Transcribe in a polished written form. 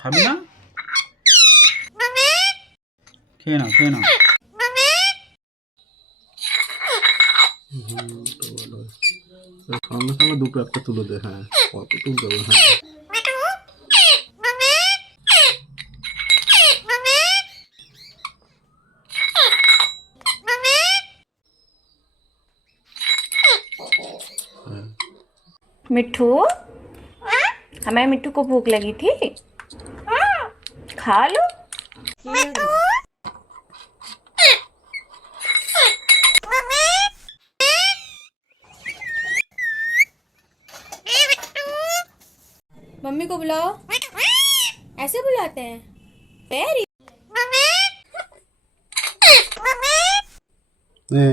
খাবি না? খেয়ে নাও, খেয়ে নাও। সামনে সামনে দুটো একটা তুলে দে। হ্যাঁ, কত তুলতে হবে? হ্যাঁ, मिठू, हमारे मिठू को भूख लगी थी, खा लो। मम्मी को बुलाओ। ऐसे बुलाते हैं? वेरी। 네.